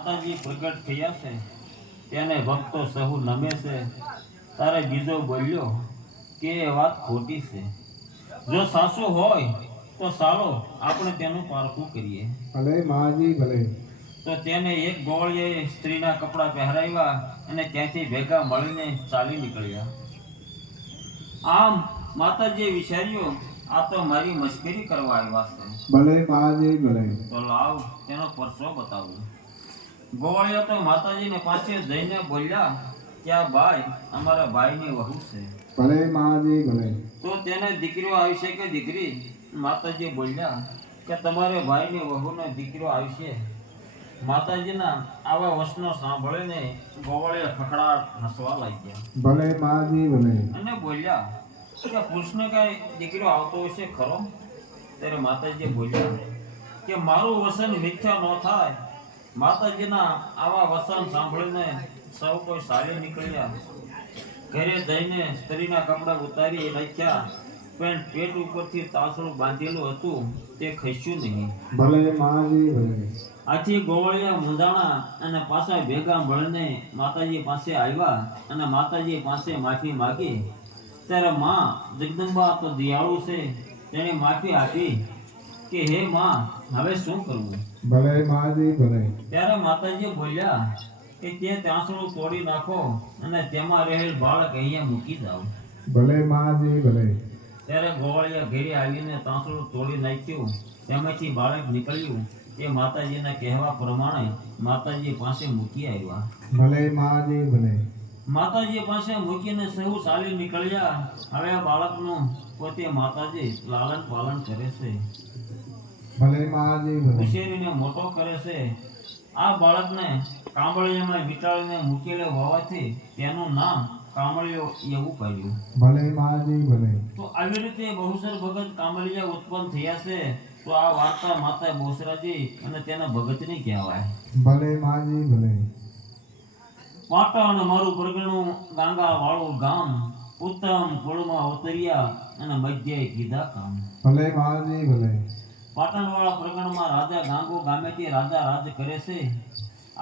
માતાજી પ્રગટ થયા છે તેને ભક્તો સહુ નમે છે. તારે બીજો બોલ્યો કે એ વાત ખોટી છે. જો સાસુ હોય તો ચાલો આપણે તેનું પારખું કરીએ. ભલે માજી ભલે. તો તેને એક ગોળીએ સ્ત્રીના કપડાં પહેરાવ્યા અને ત્યાંથી ભેગા મળીને ચાલી નીકળ્યા. આમ માતાજીએ વિચાર્યું આ તો મારી મશ્કરી કરવા આવ્યા છે. ભલે માજી ભલે. તો લાવ તેનો પરસો બતાવું. ગોવાળિયા તો માતાજીને પાસે જઈને બોલ્યા કે આ ભાઈ અમારા ભાઈની વહુ છે. ભલે માજી ભલે. તો તેને દીકરો આવશે કે દીકરી? માતાજી બોલ્યા કે તમારે ભાઈની વહુનો દીકરો આવશે. માતાજીના આવા વચનો સાંભળીને ગોવાળિયા ખખડાટ હસવા લાગ્યા. ભલે માજી ભલે. અને બોલ્યા કે પુરુષને કઈ દીકરો આવતો હશે ખરો? ત્યારે માતાજી બોલ્યા કે મારું વસન મિથ્યા ન થાય. માતાજીના આવા વસન સાંભળીને સૌ કોઈ ચાલી નીકળ્યા. ઘરે જઈને સ્ત્રીના કપડાં ઉતારી નાખ્યા, પણ પેટ ઉપરથી તાસડું બાંધેલું હતું તે ખસ્યું નહીં. ભલે માજી ભલે. આથી ગોવાળિયા મૂંઝાણા અને પાછા ભેગા મળીને માતાજી પાસે આવ્યા અને માતાજી પાસે માફી માગી. ત્યારે માં જગદંબા તો દયાળુ છે, તેણે માફી આપી કે હે માં હવે શું કરવું? ભલે માજી ભલે. ત્યારે માતાજી બોલ્યા કે તે તાંસળું તોડી નાખો અને તેમાં રહેલ બાળક અહીંયા મૂકી જાઓ. ભલે માજી ભલે. ત્યારે ગોવાળિયા ઘેરે આવીને તાંસળું તોડી નાખ્યું, તેમાંથી બાળક નીકળ્યું. એ માતાજીના કહેવા પ્રમાણે માતાજી પાસે મૂકી આવ્યા. ભલે માજી ભલે. માતાજી પાસે મૂકીને સૌ ચાલી નીકળ્યા. હવે આ બાળકનું પોતે માતાજી લાલન પાલન કરે છે, ભલે માજી ભલે. ઉછેરીને મોટો કરે છે. આ બાળકને કાંબળિયામાં વીંટાળીને મૂકેલો હોવાથી તેનું નામ કાંબળિયો એવું પડ્યું. ભલે માજી ભલે. તો આવી રીતે બહુસર ભગત કાંબળિયા ઉત્પન્ન થયા છે. તો આ વાર્તા માતા બહુસરાજી અને તેના ભગતની કહેવાય. ભલે માજી ભલે. પાટણ મારું પરગણું ગાંગા વાળું ગામ, ઉત્તમ કુળમાં અવતર્યા અને મધ્યે કીધા કામ. ભલે માજી ભલે. પાટણવાળા પ્રગણમાં રાજા ગાંગુ ગામેથી રાજા રાજ કરે છે.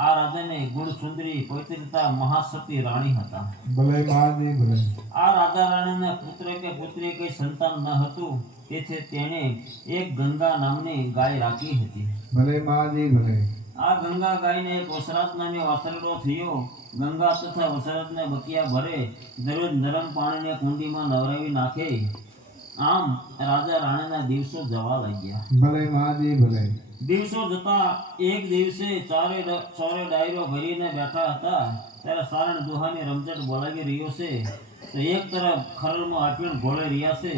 આ રાજાને ગુણ સુંદરી પવિત્રતા મહાસતી રાણી હતા. ભલે માજી ભલે. આ રાજા રાણીને પુત્ર કે પુત્રી કઈ સંતાન ન હતું, તેથી તેણે એક ગંગા નામની ગાય રાખી હતી. ભલે માજી ભલે. આ ગંગા ગાયને એક વસરાજ નામે વાસરડો થયો. ગંગા તથા વસરાજને બકિયા ભરે દરરોજ નરમ પાણીને કુંડીમાં નવરાવી નાખે. આમ રાજા રાણીના દિવસો જવા લાગ્યા. ભલે માજી ભલે. દિવસો જતા એક દિવસે ચોરે ડાયરો ભરીને બેઠા હતા. ત્યારે સારણ દુહાની રમઝટ બોલાવી રહ્યો છે. તો એક તરફ ખરલમાં આપીને ઘોડે રહ્યા છે,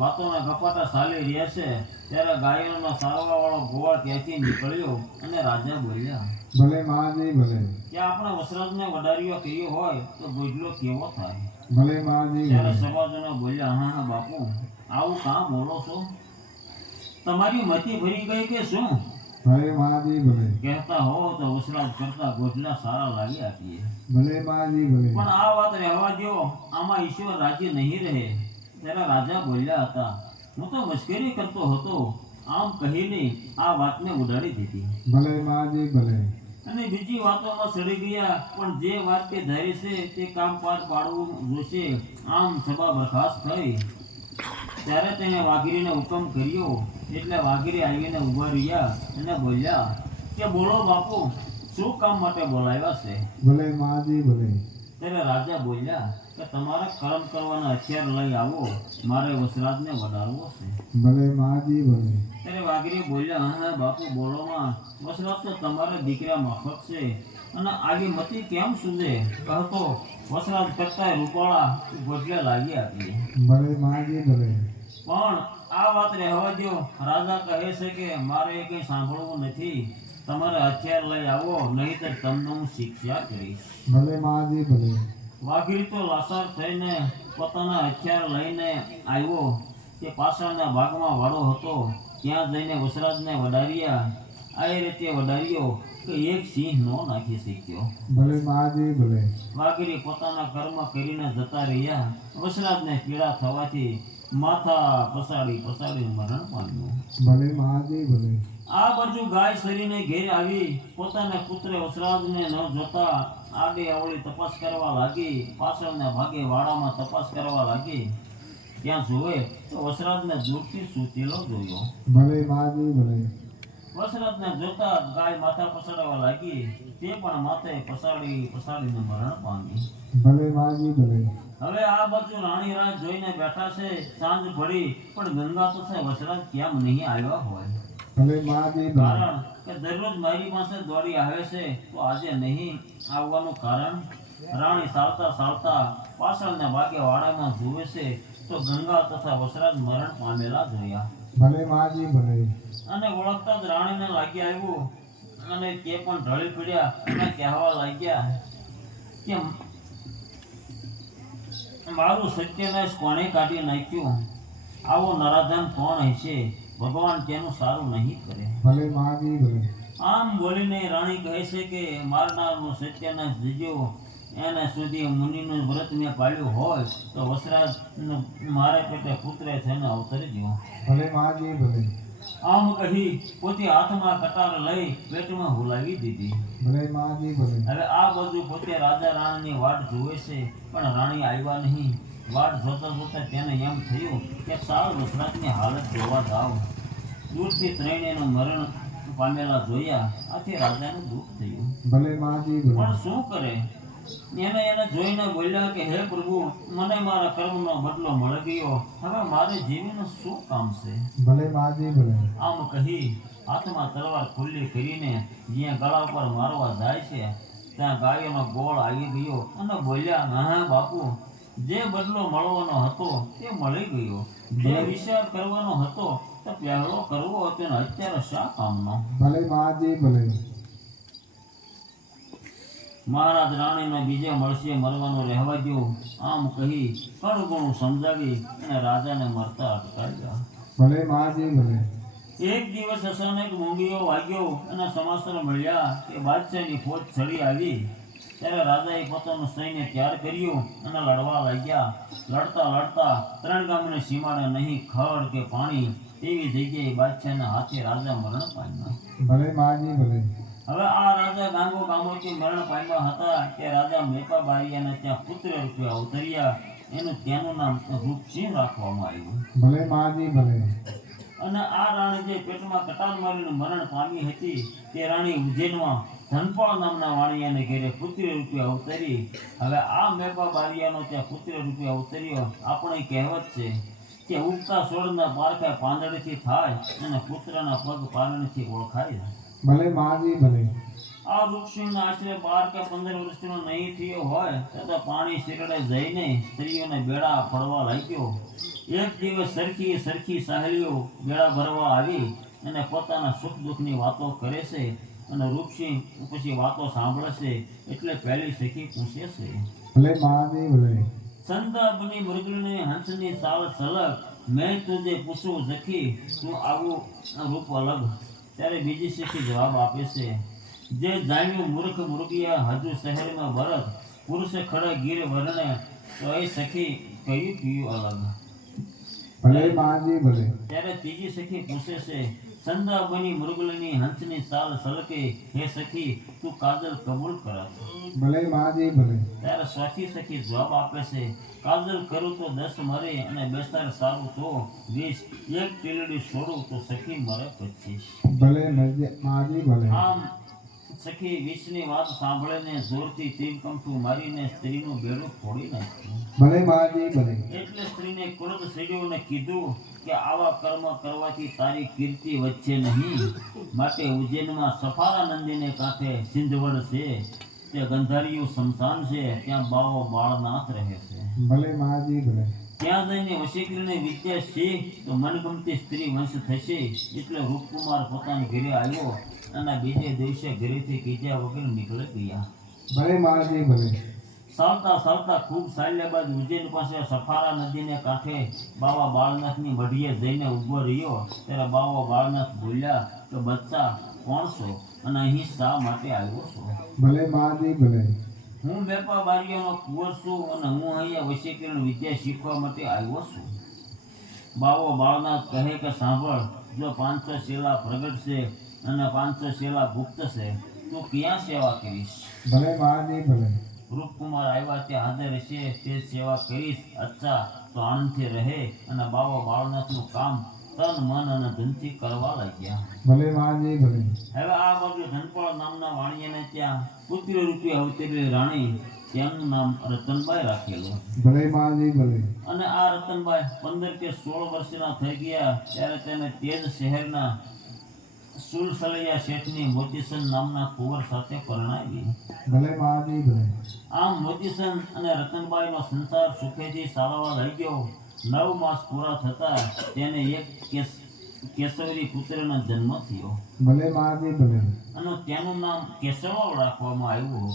વાતોના કપાટા ચાલી રહ્યા છે. ત્યારે ગાયોનો સારવા વાળો ગોવાળ ત્યાંથી નીકળ્યો અને રાજા બોલ્યા ભલે માજી ભલે. કે આપણા વસરાજને વડારીઓ કર્યો હોય તો ગોડલો કેવો થાય? ભલે માજી ત્યારે ભલે. સભાજનો બોલ્યા હા હા બાપુ, આવું કામ બોલો છો? તમારી મતી ભરી ગઈ કે શું? ભલે માજી ભલે. કહેતા હો તો વસરાજ કરતા ગોડલા સારા લાગી આપીએ. ભલે માજી ભલે. પણ આ વાત રહેવા દો, આમાં ઈશ્વર રાજી નહીં રહે. ત્યારે રાજા બોલ્યા હતા હું તો મશ્કરી કરતો હતો. આમ કહીને આ વાતને ઉડાડી દીધી ભલે માજી ભલે. અને બીજી વાતોમાં સડી ગયા. પણ જે વાત તે ધારી છે તે કામ પાર પાડવું જોશે. આમ સભા બરખાસ્ત થઈ. ત્યારે તેણે વાઘરીને હુકમ કર્યો. એટલે વાઘરી આવીને ઊભા રહ્યા અને બોલ્યા કે બોલો બાપુ, શું કામ માટે બોલાવ્યા છે? ભલે માજી ભલે. ત્યારે રાજા બોલ્યા કે તમારા કર્મ કરવાના હથિયાર લઈ આવો, મારે વસરાજને વડારવો છે. ભલે માજી ભલે. ત્યારે વાઘરી બોલ્યા હા બાપુ બોલોમાં. વસરાજ તો તમારા દીકરા માફક છે અને આવી મતી કેમ સુધે? કહતો વસરાજ કરતા રૂપાળા ગોટલે લાગી આપીએ. ભલે માજી ભલે. પણ આ વાત રહેવા દો. રાજા કહે છે કે મારે એ કંઈ સાંભળવું નથી. તમારે હથિયાર લઈ આવો, નહીં તો તમને હું શિક્ષા કરીશ. ભલે માજી ભલે. વાઘરી તો લાસાર થઈને પોતાના હથિયાર લઈને આવ્યો. તે પાછળના ભાગમાં વાડો હતો. ત્યાં જઈને વસરાજને વડાર્યા. આ રીતે વડાર્યો કે એક સિંહ નો નાખી શક્યો. ભલે માજી ભલે. વાઘરી પોતાના કર્મ કરીને જતા રહ્યા. વસરાજને પીડા થવાથી માથા પસાડી મરણ પામ્યું. ભલે માજી ભલે. આ બાજુ ગાય સરીને ઘેર આવી પોતાના પુત્ર વસરાજને ન જોતા આડી અવળી તપાસ કરવા લાગી. પાછળના ભાગે વાડામાં તપાસ કરવા લાગી. ત્યાં જોવે તો વસરાજને દૂરથી સૂતેલો જોયો. ભલે માજી ભલે. વસરાજને જોતા ગાય માથા પછાડવા લાગી. તે પણ માથે પછાડીને મરણ પામી. ભલે માજી ભલે. હવે આ બાજુ રાણી રાજ જોઈને બેઠા છે. સાંજ પડી પણ ગંગા તો છે વસરાજ કેમ નહીં આવ્યા હોય? ભલે માજી ભલે. કારણ કે દરરોજ મારી પાસે દોડી આવે છે તો આજે નહીં આવવાનું કારણ? રાણી ચાલતા પાછળના ભાગે વાડામાં જુએ છે તો ગંગા તથા વસરાજ મરણ પામેલા જોયા. ભલે માજી ભલે. અને ઓળખતા જ રાણીને લાગી આવ્યું અને તે પણ ઢળી પડ્યા અને કહેવા લાગ્યા કે મારું સત્યનાશ કોણે કાઢી નાખ્યું? આવો નરાધમ કોણ હશે? ભગવાન તેનું સારું નહીં કરે. ભલે માજી ભલે. આમ બોલીને રાણી કહે છે કે મારનારનો સત્યનાશ જીજો એને સુધી મુનિનું વ્રત મેં પાળ્યું હોય તો વસરાજ મારે પેટે પુત્રે થઈને અવતરી ગયો. ભલે માજી ભલે. આમ કહી પોતે હાથમાં કટાર લઈ પેટમાં હુલાવી દીધી. ભલે માજી ભલે. હવે આ બાજુ પોતે રાજા રાણીની વાટ જુએ છે પણ રાણી આવ્યા નહીં. વાટ જોતા તેને એમ થયું કે સાવ વસરાજની હાલત જોવા જાવ. દૂરથી ત્રણેયનું મરણ પામેલા જોયા. આથી રાજાનું દુઃખ થયું. ભલે માજી ભલે. પણ શું કરે? એને જોઈને બોલ્યા કે હે પ્રભુ, મને મારા કર્મનો બદલો મળી ગયો. હવે મારે જીવીનું શું કામ છે? ભલે માજી ભલે. આમ કહી હાથમાં તલવાર ખુલ્લી કરીને જ્યાં ગળા પર મારવા જાય છે ત્યાં ગાયોનો ગોળ આવી ગયો અને બોલ્યા હા બાપુ, જે બદલો મળવાનો હતો તે મળી ગયો. જે વિચાર કરવાનો હતો તે પહેલો કરવો હતો ને અત્યારે શા કામનો? ભલે માજી ભલે. મહારાજ રાણીને બીજે મળશે, મરવાનું રહેવા દો. આમ કહી ઘણું ઘણું સમજાવી અને રાજાને મરતા અટકાવ્યા. ભલે માજી ભલે. એક દિવસ અચાનક મૂંગીઓ વાગ્યો અને સમાચાર મળ્યા કે બાદશાહની ફોજ ચડી આવી. ત્યારે રાજાએ પોતાનું સૈન્ય તૈયાર કર્યું અને લડવા લાગ્યા. લડતા ત્રણ ગામની સીમાડે નહીં ખડ કે પાણી તેવી જગ્યાએ બાદશાહના હાથે રાજા મરણ પામ્યા. ભલે માજી ભલે. હવે આ રાજા ગામોથી મરણ પામ્યા હતા કે રાજા મેપા બારિયાને ત્યાં પુત્ર રૂપે અવતર્યા. તેનું નામ રૂપસિંહ રાખવામાં આવ્યું. ભલે માજી ભલે. અને આ રાણી જે પેટમાં કટાર મારીને મરણ પામી હતી તે રાણી ઉજ્જૈનમાં ધનપાળ નામના વાણિયાને ઘેરે પુત્ર રૂપે અવતરી. હવે આ મેપા બારિયાનો ત્યાં પુત્ર રૂપે અવતર્યો. આપણે કહેવત છે કે ઉગતા છોડના પારખા પાંદડેથી થાય અને પુત્રના પગ પારણેથી ઓળખાય. ભલે માજી ભલે. આ વૃક્ષના આશરે 12 કે 15 વર્ષનો નહીં થયો હોય છતાં પાણી શિરડે જઈને સ્ત્રીઓને બેડા ફળવા લાગ્યો. એક દિવસ સરખી સહેલીઓ બેડા ભરવા આવી અને પોતાના સુખ દુઃખની વાતો કરે છે અને રૂપસિંહ પછી વાતો સાંભળે છે એટલે પહેલી સખી પૂછે છે, ભલે માજી ભલે. સંદાબની મૃગને હંસની ચાલ સલગ, મેં તુજે પૂછું સખી તું આવું રૂપ અલગ. ત્યારે બીજી સખી જવાબ આપે છે, જે જામ્યું મૂર્ખ મૃગિયા હજુ શહેરમાં ભરત, પુરુષે ખડે ગીર વર્ણે તો એ સખી કયું પીયું અલગ. ભલે માજી ભલે. ત્યારે ત્રીજી સખી પૂછે છે, સંદાબની મૃગલની હંસની ચાલ સલકે, હે સખી તું કાજલ કબૂલ કરત. ભલે માજી ભલે. ત્યારે ચોથી સખી જવાબ આપે છે, કાજલ કરું તો 10 મરે અને બેસાર સારું તો 20, એક ટીલડી છોડું તો સખી મરે 25. ભલે માજી ભલે. આમ સખી 20 ની વાત સાંભળીને જોરથી તીર કંઠું મારીને સ્ત્રીનું બેડું ફોડી નાખ્યું. ભલે માજી ભલે. એટલે સ્ત્રીને ક્રોધ ચડ્યો ને કીધું કે આવા કર્મ કરવાથી તારી કીર્તિ વચ્ચે નહીં. માટે ઉજ્જૈનમાં સફારાનંદીને કાંઠે સિંધવડ છે, તે ગંધારિયું સ્મશાન છે, ત્યાં બાવો બાળનાથ રહે છે. ભલે માજી ભલે. ત્યાં જઈને વશીકરીને વિદ્યા શીખ તો મનગમતી સ્ત્રી વંશ થશે. એટલે રૂપકુમાર પોતાના ઘરે આવ્યો અને બીજે દિવસે ઘરેથી કીધા વગર નીકળી ગયા. ભલે માજી ભલે. ચાલતા ખૂબ ચાલ્યા બાદ ઉજ્જૈન પાસે સફારા નદીને કાંઠે બાવા બાળનાથની મઢીએ જઈને ઊભો રહ્યો. ત્યારે બાવા બાળનાથ બોલ્યા કે બચ્ચા કોણ છો અને અહીં શા માટે આવ્યો છો? ભલે માજી ભલે. હું મેપા બારીયાનો કુંવર છું અને હું અહીંયા વશીકરણ વિદ્યા શીખવા માટે આવ્યો છું. બાવો બાળનાથ કહે કે સાંભળ, જો 500 શેલા પ્રગટ છે અને 500 શેલા ગુપ્ત છે. તું ક્યાં સેવા કરીશ? ભલે માજી ભલે. રૂપકુમાર આવ્યા ત્યાં હાજર છે તે જ સેવા કરીશ. અચ્છા, તો આનંદથી રહે. અને બાવા બાળનાથનું કામ તન મન અને ધનથી કરવા લાગ્યા. ભલે માજી ભલે. હવે આ બાજુ ધનપાળ નામના વાણિયાને ત્યાં પુત્ર રૂપે અવતરેલી રાણી, તેમનું નામ રતનબાઈ રાખેલું. ભલે માજી ભલે. અને આ રતનબાઈ 15 કે 16 વર્ષના થઈ ગયા ત્યારે તેને તે જ શહેરના સુલસલૈયા શેઠની મોતીસન નામના કુંવર સાથે પરણાવી. ભલે માજી ભલે. આમ મોતીસન અને રતનબાઈનો સંસાર સુખેથી ચાલવા લાગ્યો. 9 માસ પૂરા થતા તેને એક કેશવરી પુત્રનો જન્મ થયો ભલે માજી ભલે. અને તેનું નામ કેશવ રાખવામાં આવ્યું.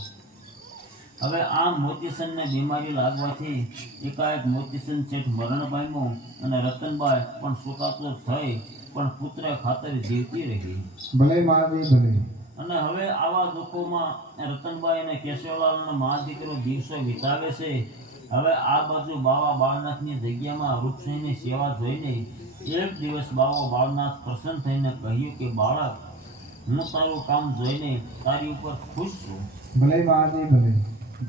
હવે આમ મોતીસનને બીમારી લાગવાથી એકાએક મોતીસન શેઠ મરણ પામ્યો અને રતનબાઈ પણ સુકાતુર થઈ પણ પુત્ર ખાતર જીવતી રહી. ભલે માજી ભલે. અને હવે આવા દુઃખોમાં રતનબાઈ અને કેશવલાલનો મહાદીકરો દિવસો વિતાવે છે. હવે આ બાજુ બાવા બાળનાથની જગ્યામાં વૃક્ષની સેવા જોઈને એક દિવસ બાવા બાળનાથ પ્રસન્ન થઈને કહ્યું કે બાળક, હું તારું કામ જોઈને તારી ઉપર ખુશ છું. ભલે માજી ભલે.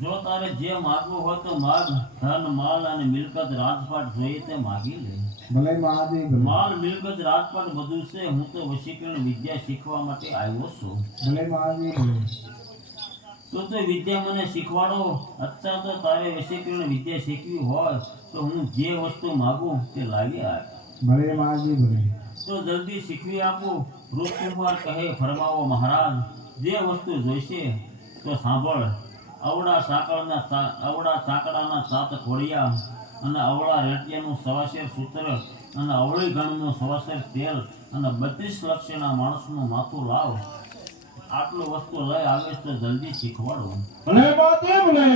જો તારે જે માગવું હોય તો માગ. ધન માલ અને મિલકત રાજપાટ જોઈએ તે માગી લે. ભલે માજી ભલે. માલ મિલકત રાજપાટ બધું છે. હું તો વશીકરણ વિદ્યા શીખવા માટે આવ્યો છું. ભલે માજી ભલે. તો વિદ્યા મને શીખવાડો. અચ્છા, તો તારે વશીકરણ વિદ્યા શીખવી હોય તો હું જે વસ્તુ માગું તે લાવી આપ. ભલે માજી ભલે. તો જલ્દી શીખવી આપું. રૂપકુમાર કહે, ફરમાવો મહારાજ, જે વસ્તુ જોઈશે તો સાંભળ. અવળા ચાકડાના 7 ઘોડિયા અને અવળા રેટિયાનું 1.25 સૂત્ર અને અવળી ગણનું 1.25 તેલ અને 32 લક્ષના માણસનું માથું લાવ. આટલું વસ્તુ લઈ આવીશ તો જલ્દી શીખવાડો. ભલે માજી ભલે.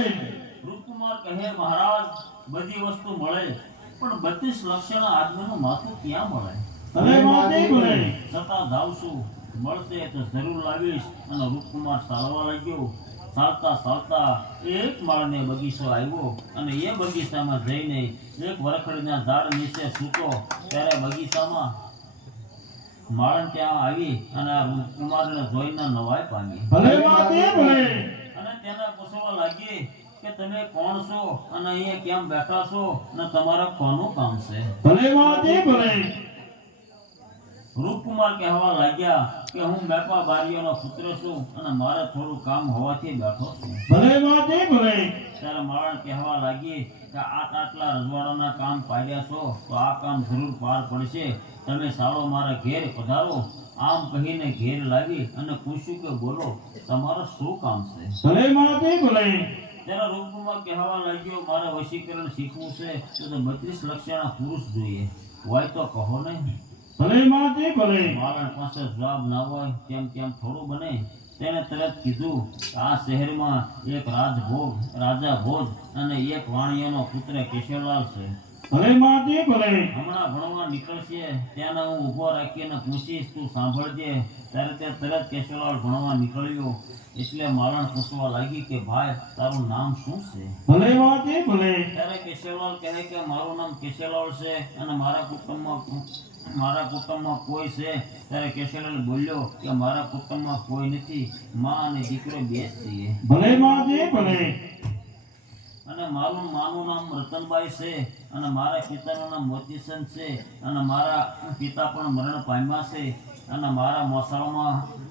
રૂપકુમાર કહે, મહારાજ, બધી વસ્તુ મળે પણ 32 લક્ષના આદમીનું માથું ક્યાં મળે? ભલે માજી ભલે. છતાં જાઉં છું, મળશે તો જરૂર લાવીશ. અને રૂપકુમાર ચાલવા લાગ્યો. ચાલતા ચાલતા એક માળને બગીચો આવ્યો અને એ બગીચામાં જઈને એક વરખડીના ઝાડ નીચે સૂતો. ત્યારે બગીચામાં માળન ત્યાં આવી અને આ રૂપકુમારને જોઈને નવાઈ પામી. ભલે માજી ભલે. અને તેને પૂછવા લાગી કે તમે કોણ છો અને અહીંયા કેમ બેઠા છો અને તમારે કોનું કામ છે? ભલે માજી ભલે. રૂપકુમાર કહેવા લાગ્યા કે હું મેપા બારીઓનો પુત્ર છું અને મારે થોડું કામ હોવાથી બેઠો છું. ભલે માજી ભલે. ત્યારે માળણ કહેવા લાગી કે આટલા રજવાડાના કામ પાડ્યા છો તો આ કામ જરૂર પાર પડશે. તમે ચાલો મારા ઘેર પધારો. આમ કહીને ઘેર લાવી અને પૂછ્યું કે બોલો, તમારું શું કામ છે? ભલે માજી ભલે. ત્યારે રૂપકુમાર કહેવા લાગ્યો, મારે વશીકરણ શીખવું છે તો 32 લક્ષના પુરુષ જોઈએ. હોય તો કહો ને. ભલે માજી ભલે. મારણ પાસે જવાબ ના હોય તેમ થોડું બને. તેને તરત કીધું કે આ શહેરમાં એક રાજા ભોજ અને એક વાણિયાનો પુત્ર કેશવલાલ છે. ભલે માજી ભલે. હમણાં ભણવા નીકળશે. તેને હું ઊભો રાખીને પૂછીશ, તું સાંભળજે. ત્યારે તે તરત કેશવલાલ ભણવા નીકળ્યો. એટલે મારણ પૂછવા લાગી કે ભાઈ, તારું નામ શું છે? ભલે માજી ભલે. ત્યારે કેશવલાલ કહે કે મારું નામ કેશવલાલ છે અને મારા કુટુંબમાં કોઈ છે? ત્યારે કેશવલાલ બોલ્યો કે મારા કુટુંબમાં કોઈ નથી. માં અને દીકરો 2 જ છીએ. ભલે માજી ભલે. અને મારું માનું નામ રતનબાઈ છે અને મારા પિતાનું નામ મોતીસન છે અને મારા પિતા પણ મરણ પામ્યા છે. અને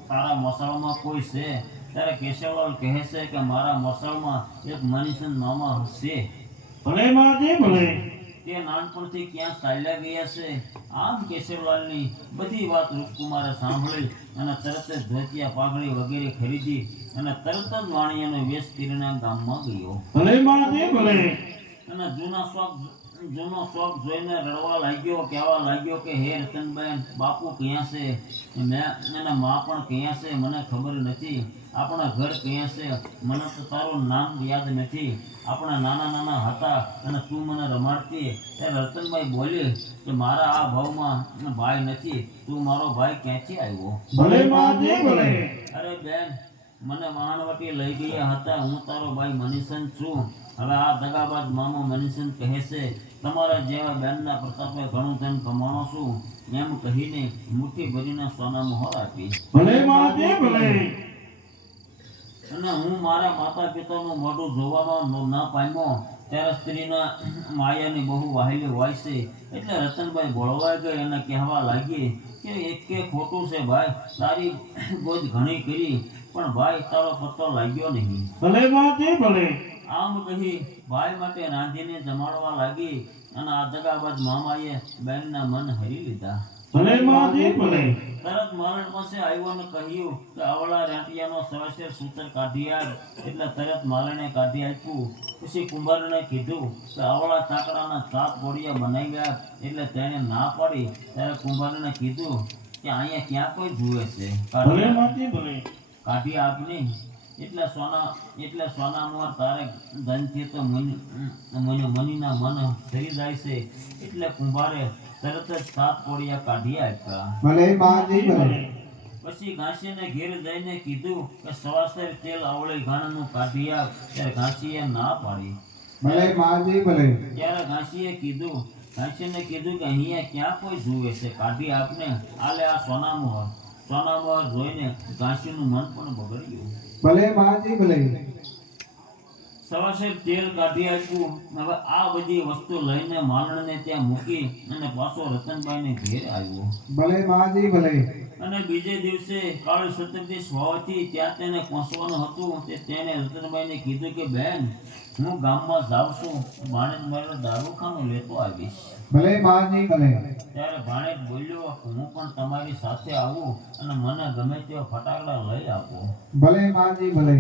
તારા મોસાળમાં કોઈ છે? ત્યારે કેશવલાલ કહે છે કે મારા મોસાળમાં એક મનીષન મામા છે. ભલે માજી ભલે. તે નાનપણથી ક્યાં ચાલ્યા ગયા છે. આમ કેશવલાલની બધી વાત રૂપકુમારે સાંભળી અને તરત જ ધોતિયા પાઘડી વગેરે ખરીદી અને તરત જ વાણિયાનો વેશ કરીને ગામમાં ગયો. ભલે માજી ભલે. અને જૂનો શોખ જોઈને રડવા લાગ્યો. કહેવા લાગ્યો કે હે રતનબેન, બાપુ ક્યાં છે? અને મા પણ ક્યાં છે? મને ખબર નથી. આપણા ઘર ક્યાં છે? મને તો તારું નામ યાદ નથી. આપણે નાના હતા અને તું મને રમાડતી. ત્યારે રતનભાઈ બોલી કે મારા આ ભાવમાં ભાઈ નથી. તું મારો ભાઈ ક્યાંથી આવ્યો? ભલે માજી ભલે. અરે બેન, મને વાહણવટી લઈ ગયા હતા. હું તારો ભાઈ મનીષન છું. હવે આ દગાબાજ મામો મનીષન કહે છે તમારા જેવા બેનના પ્રતાપે ઘણું ધન કમાણો છું એમ કહીને મુઠ્ઠી ભરીને સોના મોહર આપી ભલે માજી ભલે અને હું મારા માતા પિતાનું મોઢું જોવાનો ના પામ્યો ત્યારે સ્ત્રીના માયાની બહુ વાહેલી હોય છે એટલે રતનભાઈ ભોળવાઈ ગઈ અને કહેવા લાગી કે એક કે ખોટું છે ભાઈ તારી ગોદ ઘણી કરી પણ ભાઈ તારો પત્તો લાગ્યો નહીં ભલે માજી ભલે આમ કહી ભાઈ માટે રાંધીને જમાડવા લાગી અને આ દગાબાજ મામાએ બેનના મન હરી લીધા ભલે માજી ભલે તરત મારણ પાસે આવ્યો અને કહ્યું કે આવળા રાંટિયાનો સવાસે સૂતર કાઢી આવ એટલે તરત મારણે કાઢી આપ્યું પછી કુંભારને કીધું કે આવળા ચાકડાના 7 ગોળિયા બનાવી ગયા એટલે તેણે ના પાડી ત્યારે કુંભારને કીધું કે અહીંયા ક્યાં કોઈ જુએ છે ભલે માજી ભલે કાઢી આપની એટલે સોના મોર તારે ધનથી તો મનીના મન થઈ જાય છે એટલે કુંભારે તરત જ 7 કોળિયા કાઢી આપ્યા ભલે માજી ભલે પછી ઘાસીને ઘેર જઈને કીધું કે સવાસર તેલ આવળે ઘાણનું કાઢી આપ ત્યારે ઘાસીએ ના પાડી ભલે માજી ભલે ત્યારે ઘાસીને કીધું કે અહીંયા ક્યાં કોઈ જુએ છે કાઢી આપને આલે આ સોનામોહર જોઈને ઘાસીનું મન પણ બગડ્યું ભલે માજી ભલે સવાસે તેલ કાઢી આપ્યું હવે આ બધી વસ્તુ લઈને માલણને ત્યાં મૂકી અને પાછો રતનભાઈને ઘેર આવ્યો ભલે માજી ભલે અને બીજે દિવસે કાળી સતરથી હોવાથી ત્યાં તેને પહોંચવાનું હતું તે તેણે રતનભાઈને કીધું કે બેન હું ગામમાં જાઉં છું ભાણેજ મારો દારૂખાનું લેતો આવીશ ભલે માજી ભલે ત્યારે ભાણેજ બોલ્યો કે હું પણ તમારી સાથે આવું અને મને ગમે તેવા ફટાકડા લઈ આપો ભલે માજી ભલે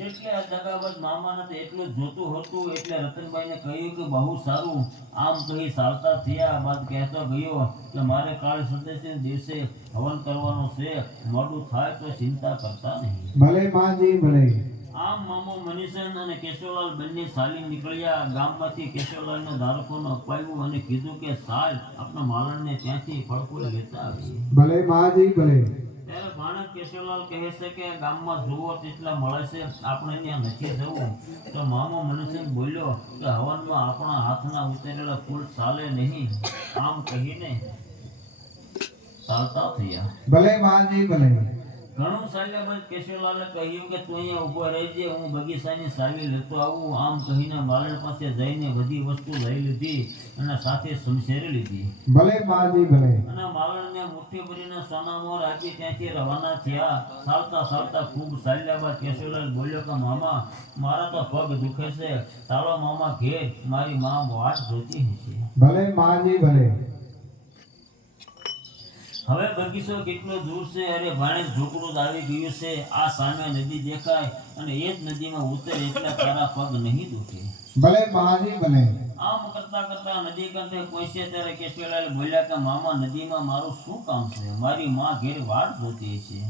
એટલે આ દગાબાજ મામાને તો એટલું જ જોતું હતું એટલે રતનભાઈને કહ્યું કે બહુ સારું આમ કહી ચાલતા થયા બાદ કહેતો ગયો કે મારે કાળી સતરથી દિવસે હવન કરવાનો છે મોડું થાય તો ચિંતા કરતા નહીં ભલે માજી ભલે આમ મામો મનીષન અને કેશવલાલ બંને ચાલી નીકળ્યા ગામમાંથી કેશવલાલનો દારૂખોનો અપાવ્યું અને કીધું કે સાલ આપણા માલણને ત્યાંથી ફળફૂલ લેતા આવીએ ભલે માજી ભલે ત્યારે ભાણેજ કેશવલાલ કહે છે કે ગામમાં જુઓ તેટલા મળે છે આપણે ત્યાં નથી જવું તો મામો મનીષન બોલ્યો કે હવનમાં આપણા હાથના ઉતરેલા ફૂલ ચાલે નહીં આમ કહીને ચાલતા થયા ભલે માજી ભલે ઘણું ચાલ્યા બાદ કેશવલાલે કહ્યું કે તું અહીંયા ઊભો રહેજે હું બગીચાની ચાવી લેતો આવું આમ કહીને માલણ પાસે જઈને બધી વસ્તુ લઈ લીધી અને સાથે સમશેરી લીધી ભલે માજી ભલે અને માલણને મુઠ્ઠી ભરીને સોનામોહર આપી ત્યાંથી રવાના થયા ચાલતા ખૂબ ચાલ્યા બાદ કેશવલાલ બોલ્યો કે મામા મારા તો પગ દુખે છે ચાલો મામા ઘેર મારી માં વાટ જોતી હશે ભલે માજી ભલે હવે બગીચો કેટલો દૂર છે અરે ભાણેજ ઝૂંપડું જ આવી ગયું છે આ સામે નદી દેખાય અને એ જ નદીમાં ઉતરે એટલે તારા પગ નહીં દુખે ભલે માજી ભલે આમ કરતા નદી કાંઠે પહોંચ્યા ત્યારે કેશવલાલ બોલ્યા કે મામા નદીમાં મારું શું કામ છે મારી માં ઘેર વાટ જોતી છે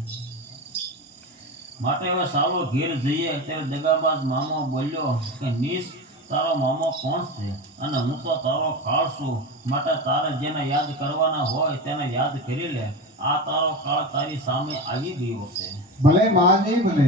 માટે હવે સાલો ઘેર જઈએ ત્યારે દગાબાજ મામો બોલ્યો કે નીસ તારો મામો કોણ છે અને હું તો તારો કાળ છું માટે તારે જેને યાદ કરવાના હોય તેને યાદ કરી લે આ તારો કાળ તારી સામે આવી ગયો છે ભલે માજી ભલે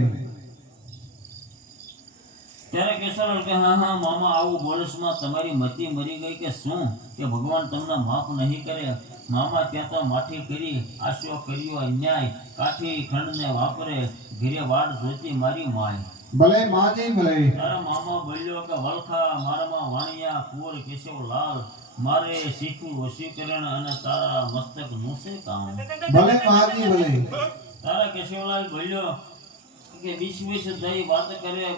ત્યારે કેશવલાલ કે હા મામા આવું બોલસમાં તમારી મતી મરી ગઈ કે શું કે ભગવાન તમને માફ નહીં કરે મામા ત્યાં તો માઠી કરી આશો કર્યો અન્યાય કાઠી ખંડને વાપરે ઘરે વાડ જોતી મારી માય ભલે માજી ભલે તારા મામા બોલ્યો કે વલખા મારામાં વાણિયા કુંવર કેશવલાલ મારે શીખવું વશીકરણ અને તારા મસ્તક નું છે કામ ભલે માજી ભલે તારા કેશવલાલ બોલ્યો કે વિશ્વેશ દઈ વાત કરે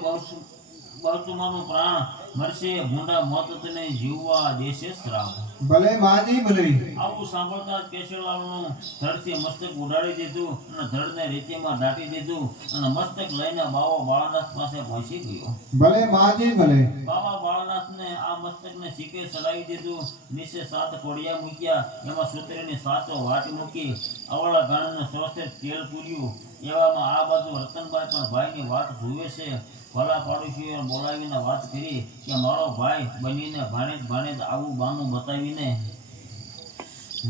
બહુમાનું પ્રાણ મરશે ભૂંડા મોત તને જીવવા દેશે શ્રાપ ભલે માજી ભલે આવું સાંભળતા જ કેશવલાલનું ધડથી મસ્તક ઉડાડી દીધું અને ધડને રેતીમાં દાટી દીધું અને મસ્તક લઈને બાવા બાળાનાથ પાસે પહોંચી ગયો ભલે માજી ભલે બાવા બાળાનાથને આ મસ્તકને શીકે ચડાવી દીધું નીચે 7 કોડિયા મૂક્યા એમાં સૂત્રની 7 વાટ મૂકી અવળા ગાણને સવસ્તે તેલ પૂર્યું એવામાં આ બાજુ રતનભાઈ પણ ભાઈની વાટ જુએ છે ભલા પાડોશીઓને બોલાવીને વાત કરી કે મારો ભાઈ બનીને ભાણેજ આવું બાનું બતાવીને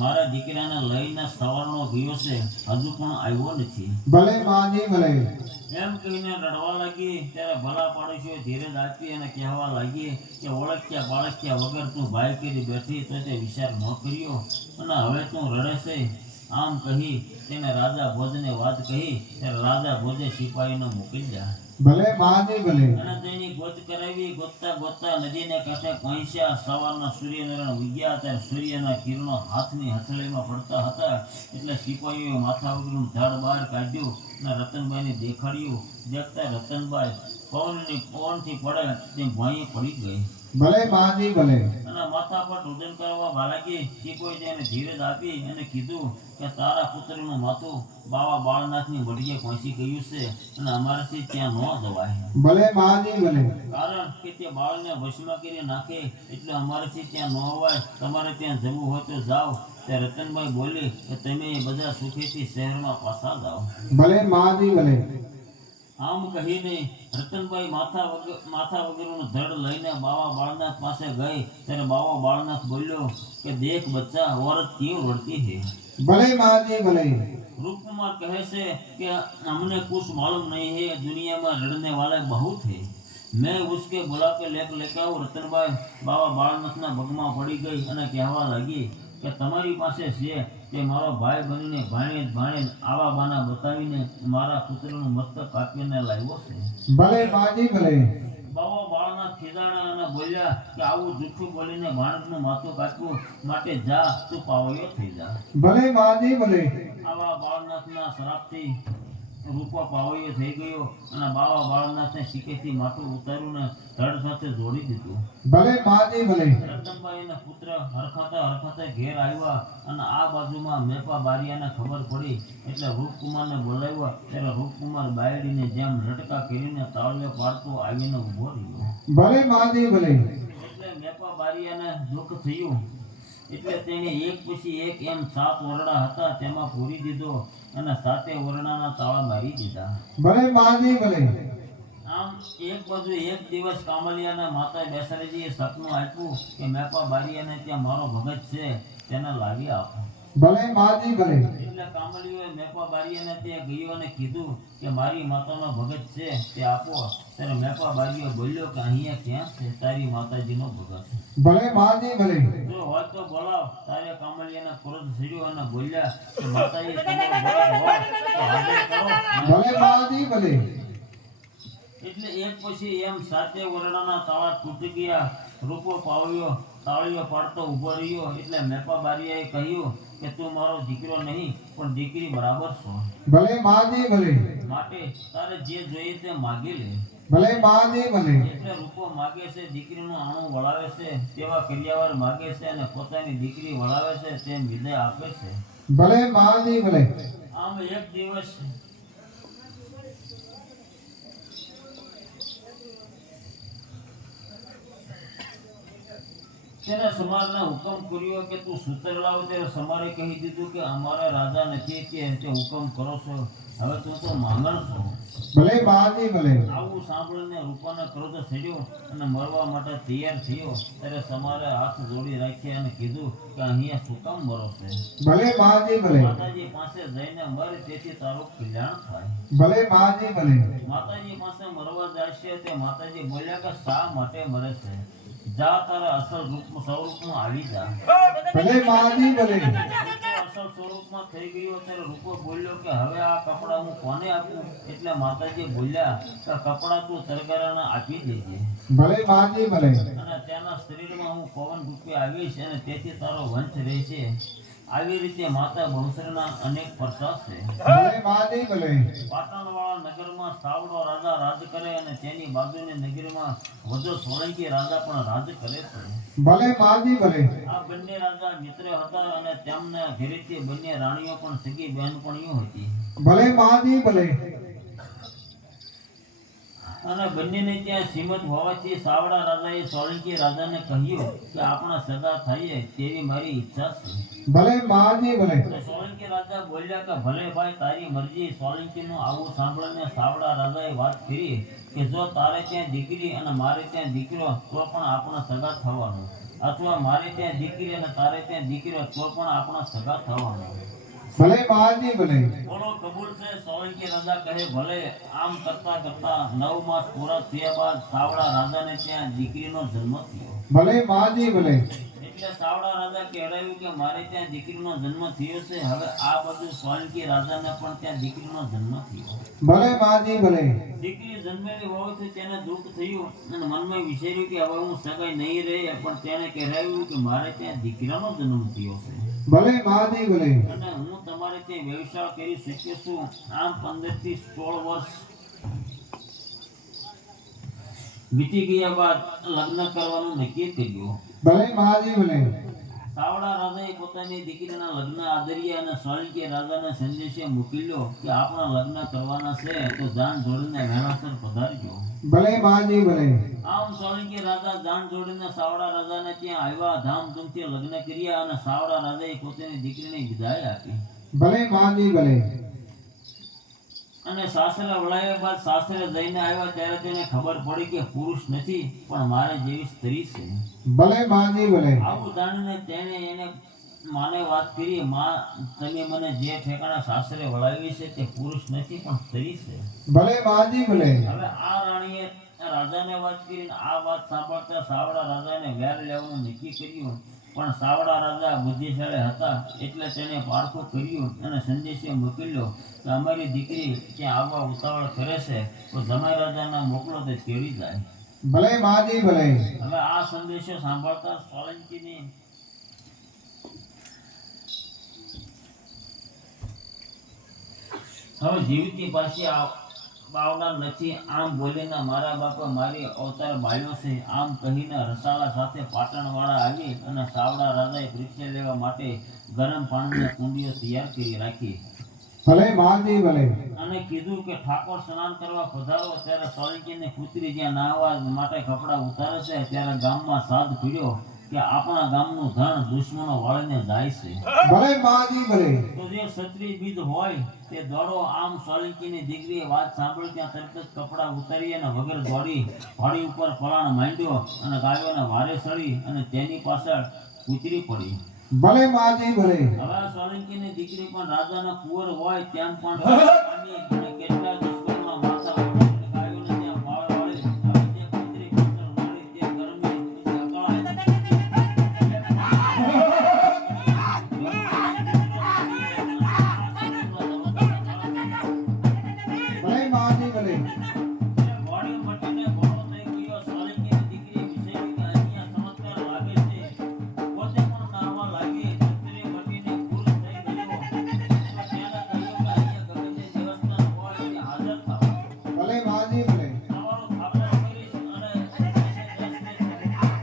મારા દીકરાને લઈને સવારનો ગયો છે, હજુ પણ આવ્યો નથી. ભલે માજી ભલે એમ કહીને રડવા લાગી. ત્યારે ભલા પાડોશીઓ ધીરજ આપી અને કહેવા લાગી કે ઓળખ્યા બાળખ્યા વગર તું ભાઈ કરી બેઠી તો તે વિચાર ન કર્યો અને હવે તું રડે છે. આમ કહી તેને રાજા ભોજને વાત કહી. ત્યારે રાજા ભોજે સિપાહીને મોકલી જા ભલે માજી ભલે અને તેની ગોત કરાવી. ગોતતા ગોતતા નદીને કાંઠે પહોંચ્યા. સવારના સૂર્યનારાયણ ઉગ્યા ત્યારે સૂર્યના કિરણો હાથની હથેળીમાં પડતા હતા. એટલે સિપાહીઓએ માથા વગરનું ઝાડ બહાર કાઢ્યું અને રતનબાઈને દેખાડ્યું. દેખતા રતનબાઈ પવનથી પડે તેમ ભોંયે પડી ગઈ ભલે માજી ભલે અને માથા પર રુદન કરવા લાગી. સિપાહીએ તેને ધીરજ આપી અને કીધું કે તારા પુત્રનું માથું બાવા બાળનાથની મઢીએ પહોંચી ગયું છે અને અમારાથી ત્યાં ન જવાય. ભલે માજી ભલે કારણ કે તે બાળને વશમાં કરી નાખે એટલે અમારાથી ત્યાં ન અવાય. તમારે ત્યાં જવું હોય તો જાઓ. તે રતનભાઈ બોલી કે તમે બધા સુખેથી શહેરમાં પાછા જાઓ. ભલે માજી ભલે આમ કહીને રતનભાઈ માથા વગરનું ધડ લઈને બાવા બાળનાથ પાસે ગઈ. ત્યારે બાવા બાળનાથ બોલ્યો કે દેખ બચ્ચા औरत क्यों रोती है. ભલે માજી ભલે रूपकुमार कहे से कि हमने कुछ मालूम नहीं है, दुनिया में लड़ने वाले बहुत है. मैं उसके बुला के लेकर आऊं. रतनबाई बाबा बाळनाथના ભગમાં પડી ગઈ અને કહેવા લાગી કે તમારી પાસે છે તે મારો ભાઈ બનીને ભાણેજ આવા બાના બતાવીને મારા પુત્રનું મસ્તક કાપીને લાવ્યો છે. ભલે માજી ભલે બાબા બાળનાથ ખીજાણા અને બોલ્યા કે આવું જૂઠું બોલીને ભાણેજનું માથું કાપ્યું, માટે જા તું પાવયો થઈ જા. ભલે માજી ભલે આવા બાળનાથના શ્રાપથી રૂપો પાવયો થઈ ગયો અને બાવા બાળનાથને શીકેથી માથું ઉતાર્યું ધડ સાથે જોડી દીધું. ભલે માજી ભલે રતનબાઈના પુત્ર હરખાતા ઘેર આવ્યા અને આ બાજુમાં મેપા બારિયાને ખબર પડી એટલે રૂપકુમારને બોલાવ્યા. ત્યારે રૂપકુમાર બાયડીને જેમ લટકા કરીને તાળીઓ પાડતો આવીને ઊભો રહ્યો. ભલે માજી ભલે એટલે મેપા બારિયાને દુઃખ થયું એટલે તેણે એક પછી એક એમ 7 ઓરડા હતા તેમાં પૂરી દીધો અને 7 ઓરડાના તાળા મારી દીધા. ભલે માજી ભલે આમ એક બાજુ એક દિવસ કામલિયાના માતા બેસરાજીએ સપનું આપ્યું કે મેપા બારિયાને ત્યાં મારો ભગત છે તેને લાવી આપો. ભલે માજી ભલે એટલે કામલિયોએ મેપા બારિયાને ત્યાં ગયો અને કીધું કે મારી માતાનો ભગત છે તે આપો. ત્યારે મેપા બારિયો બોલ્યો કે અહીંયા ક્યાં છે તારી માતાજીનો ભગત. ભલે માજી ભલે જો હોય તો બોલાવ. તારે કામલિયાના ક્રોધ ચડ્યો અને બોલ્યા કે માતાજી તમારો ભગત હોય તો હાજર કરો. ભલે માજી ભલે એટલે એક પછી એમ 7 ઓરડાના તાળા તૂટી ગયા. રૂપો પાવ્યો તાળીઓ પાડતો ઊભો રહ્યો. એટલે મેપા બારિયાએ કહ્યું કે તું મારો દીકરો નહીં પણ દીકરી બરાબર છો, ભલે માજી ભલે માટે તારે જે જોઈએ તે માગી લે. ભલે માજી ભલે એટલે રૂપો માગે છે, દીકરીનું આણું વળાવે છે તેવા કર્યાવર માગે છે અને પોતાની દીકરી વળાવે છે તેમ વિદાય આપે છે. ભલે માજી ભલે આમ એક દિવસ તેને સમારને હુકમ કર્યો કે તું સૂતર લાવ. ત્યારે સમારે કહી દીધું કે અમારા રાજા નથી કે હુકમ કરો છો, હવે તું તો માંગણ છો. ભલે માજી ભલે આવું સાંભળીને રૂપાને ક્રોધ ચડ્યો અને મરવા માટે તૈયાર થયો. ત્યારે સમારે હાથ જોડી રાખ્યા અને કીધું કે અહીંયા શું કામ મરો છે. ભલે માજી ભલે માતાજી પાસે જઈને મર તેથી તારું કલ્યાણ થાય. ભલે માજી ભલે માતાજી પાસે મરવા જાય છે તે માતાજી બોલ્યા કે શા માટે મરે છે, જા તારા અસલ સ્વરૂપમાં આવી જા. ભલે માજી ભલે અસલ સ્વરૂપમાં થઈ ગયો. ત્યારે રૂપો બોલ્યો કે હવે આ કપડા હું કોને આપું. એટલે માતાજી બોલ્યા કે કપડા તું તરગારાને આપી દેજે ભલે માજી ભલે અને તેના શરીરમાં હું પવન રૂપે આવીશ અને તેથી તારો વંશ રહેશે. આવી રીતે માતા બહુસરના અનેક પ્રસાદ છે. ભલે માજી ભલે પાટણવાળા નગરમાં સાવડો રાજા રાજ કરે અને તેની બાજુની નગરીમાં વધુ સોલંકી રાજા પણ રાજ કરે છે. ભલે માજી ભલે આ બંને રાજા મિત્ર હતા અને તેમના ઘરેથી બંને રાણીઓ પણ સગી બહેનપણીઓ હતી. ભલે માજી ભલે અને બંનેને ત્યાં શ્રીમત હોવાથી સાવડા રાજાએ સોલંકી રાજાને કહ્યું કે આપણા સગા થઈએ તેવી મારી ઈચ્છા છે. ભલે માજી ભલે તો સોલંકી રાજા બોલ્યા કે ભલે ભાઈ તારી મરજી. સોલંકીનું આવું સાંભળીને સાવડા રાજાએ વાત કરી કે જો તારે ત્યાં દીકરી અને મારે ત્યાં દીકરો તો પણ આપણા સગા થવાનું, અથવા મારે ત્યાં દીકરી અને તારે ત્યાં દીકરો તો પણ આપણા સગા થવાનું. ભલે માજી ભલે બોલો કબૂલ છે. સોલંકી રાજા કહે ભલે. આમ કરતા કરતા 9 માસ પૂરા થયા બાદ સાવડા રાજાને ત્યાં દીકરીનો જન્મ થયો. ભલે માજી ભલે એટલે સાવડા રાજા કહેવાયું કે મારે ત્યાં દીકરીનો જન્મ થયો છે. હવે આ બધું સોલંકી રાજાને પણ ત્યાં દીકરીનો જન્મ થયો. ભલે માજી ભલે દીકરી જન્મેલી હોવાથી તેને દુઃખ થયું અને મનમાં વિચાર્યું કે હવે હું સગાઈ નહીં રહે, પણ તેને કહેવાયું કે મારે ત્યાં દીકરાનો જન્મ થયો છે ભલે માજી ભલે અને હું તમારે ત્યાં વ્યવસાય કરી શક્યો છું. આમ 15 થી 16 વર્ષ વીતી ગયા બાદ લગ્ન કરવાનું નક્કી કર્યું. ભલે માજી ભલે સાવડા રાજાએ પોતાની દીકરીના લગ્ન આદર્યા અને સોલંકી રાજાને સંદેશો મોકલ્યો કે આપણા લગ્ન કરવાના છે તો જાન જોડીને વહેલાસર પધારજો. ભલે માજી ભલે આમ સોલંકી રાજા જાન જોડીને સાવડા રાજાને ત્યાં આવ્યા. ધામધૂમથી લગ્ન કર્યા અને સાવડા રાજાએ પોતાની દીકરીને વિદાય આપી. ભલે માજી ભલે અને સાસરે વળાવ્યા બાદ સાસરે જઈને આવ્યા ત્યારે તેને ખબર પડી કે પુરુષ નથી પણ મારે જેવી સ્ત્રી છે. ભલે માજી ભલે આવું જાણીને તેણે એને માને વાત કરી, માં તમે મને જે ઠેકાણા સાસરે વળાવી છે તે પુરુષ નથી પણ સ્ત્રી છે. ભલે માજી ભલે હવે આ રાણીએ રાજાને વાત કરીને આ વાત સાંભળતા સાવડા રાજાને વેર લેવાનું નક્કી કર્યું. પણ સાવડા રાજા બુદ્ધિશાળી હતા એટલે તેણે પારખું કર્યું અને સંદેશો મોકલ્યો કે અમારી દીકરી ત્યાં આવવા ઉતાવળ કરે છે તો જમાઈ રાજાને મોકલો તે તેડી જાય. ભલે માજી ભલે હવે આ સંદેશો સાંભળતા સોલંકીની હવે જીવતી પાછી આવનાર નથી. આમ બોલીને મારા બાપા મારી અવતાર બાળ્યો છે. આમ કહીને રસાળા સાથે પાટણવાળા આવી અને સાવડા રાજાએ પરીક્ષા લેવા માટે ગરમ પાણીની કુંડીઓ તૈયાર કરી રાખી ભલે માજી ભલે અને કીધું કે ઠાકોર સ્નાન કરવા પધારો. ત્યારે સોલંકીની પુત્રી જ્યાં નાહવા માટે કપડાં ઉતારે છે ત્યારે ગામમાં સાદ પીડ્યો કે આપણા ગામનું ધન દુશ્મનો વાળીને જાય છે. ભલે માજી ભલે તો જે ક્ષત્રિય બીજ હોય તે દોડો. આમ સોલંકીની દીકરીએ વાત સાંભળી ત્યાં તરત જ કપડાં ઉતારી અને વગર દોડી હોડી ઉપર પલાણ માંડ્યો અને ગાયોને વારે ચડી અને તેની પાછળ ઉતરી પડી. ભલે માજી ભલે હવે આ સોલંકીની દીકરી પણ રાજાના કુંવર હોય તેમ પણ પામી અને કેટલા દુશ્મનોના માથા ઉઠાવીને ગાયોને ત્યાં વાળ વાળે. હવે જે પુત્રી પાછળ વાળી તે ગરમી ભલે માજી ભલે વાળી મટીને ઘોડો થઈ ગયો. સોલંકીની દીકરી વિચાર્યું કે અહીંયા ચમત્કાર લાગે છે. પોતે પણ નાહવા લાગી. પુત્રી મટીને પુરુષ થઈ ગયો. તો તેને કહ્યું કે અહીંયા ગમે તે દેવસ્થાન હોય ત્યાં હાજર થાઓ. ભલે માજી ભલે તમારો થાપો કરીશ અને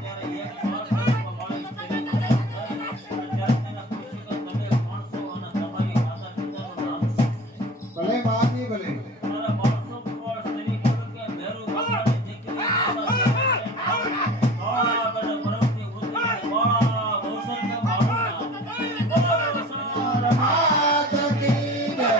ત્યારે એક સ્વર્ગમાં મળી સ્ત્રી ત્યારે તેને પૂછ્યું કે તમે કોણ છો અને તમારી માતા પિતાનું નામ શું છે? ભલે માજી ભલે મારા માણસો પર સ્ત્રી બોલ્યું કે મેરું બાપાની દીકરી માતા અને બરફની ઉતરી વાળા વંશજ મારું નામ. માતા કી જય